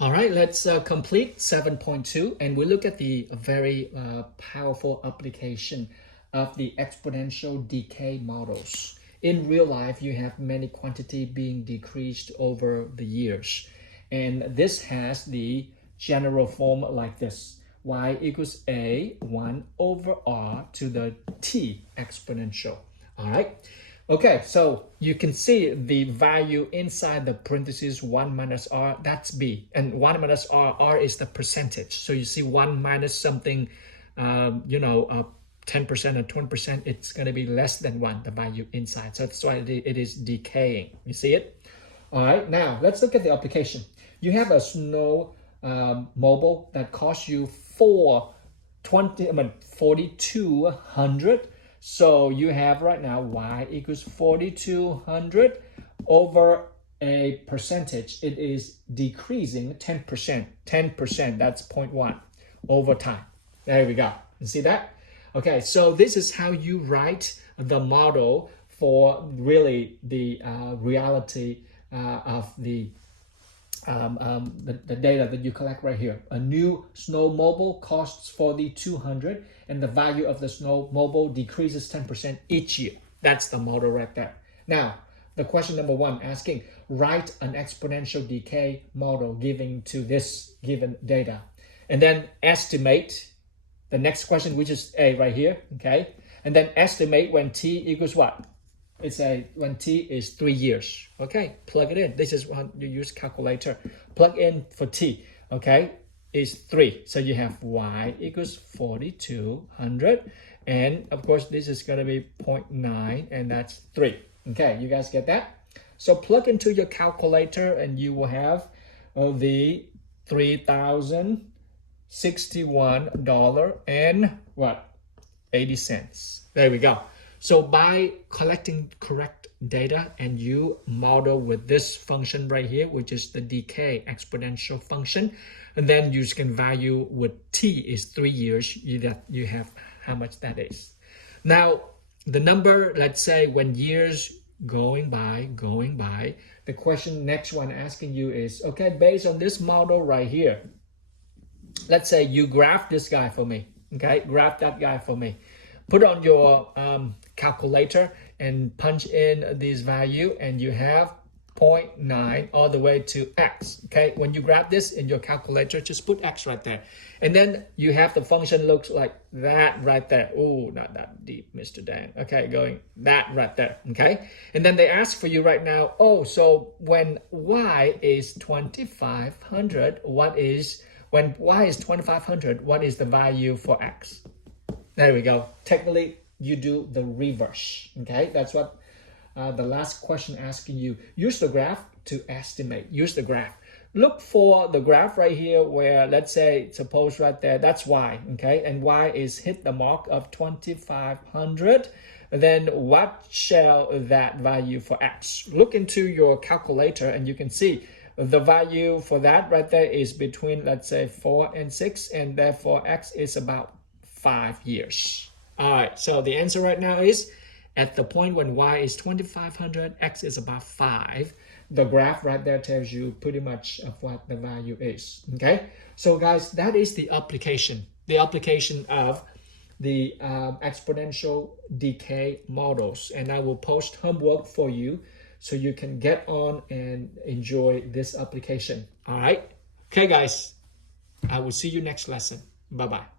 All right, let's complete 7.2 and we look at the very powerful application of the exponential decay models. In real life, you have many quantity being decreased over the years. And this has the general form like this. Y equals A 1 over R to the T exponential. All right. Okay, so you can see the value inside the parentheses 1 minus r, that's b. And 1 minus r is the percentage. So you see 1 minus something, 10% or 20%, it's going to be less than 1, the value inside. So that's why it is decaying. You see it? All right, now let's look at the application. You have a snow mobile that costs you 4,200. So you have right now y equals 4,200 over a percentage. It is decreasing 10%. 10%, that's 0.1 over time. There we go. You see that? Okay, so this is how you write the model for really the reality of the data that you collect right here. A new snow mobile costs 4,200 and the value of the snow mobile decreases 10% each year. That's the model right there. Now, the question number 1 asking, write an exponential decay model giving to this given data. And then estimate the next question, which is A right here, okay? And then estimate when t equals what? It's when t is 3 years. Okay, plug it in. This is when you use calculator. Plug in for t, okay, is 3. So you have y equals 4,200. And of course, this is going to be 0.9 and that's 3. Okay, you guys get that? So plug into your calculator and you will have the $3,061 and what? 80 cents. There we go. So by collecting correct data and you model with this function right here, which is the decay exponential function, and then you can value with t is 3 years, you have how much that is. Now, the number, let's say when years going by, the question next one asking you is, okay, based on this model right here, let's say you graph this guy for me, okay, graph that guy for me. Put on your calculator and punch in this value and you have 0.9 all the way to x. Okay, when you grab this in your calculator, just put x right there. And then you have the function looks like that right there. Oh, not that deep, Mr. Dan. Okay, going that right there. Okay, and then they ask for you right now, oh, so when y is 2,500, when y is 2,500, what is the value for x? There we go. Technically, you do the reverse. Okay, that's what the last question asking you. Use the graph to estimate. Use the graph. Look for the graph right here where, let's say, suppose right there, that's y. Okay, and y is hit the mark of 2,500. Then what shall that value for x? Look into your calculator and you can see the value for that right there is between, let's say, 4 and 6, and therefore x is about 5 years. All right, so the answer right now is at the point when y is 2,500, x is about 5. The graph right there tells you pretty much of what the value is. Okay, so guys, that is the application of the exponential decay models. And I will post homework for you so you can get on and enjoy this application. All right, okay guys, I will see you next lesson. Bye-bye.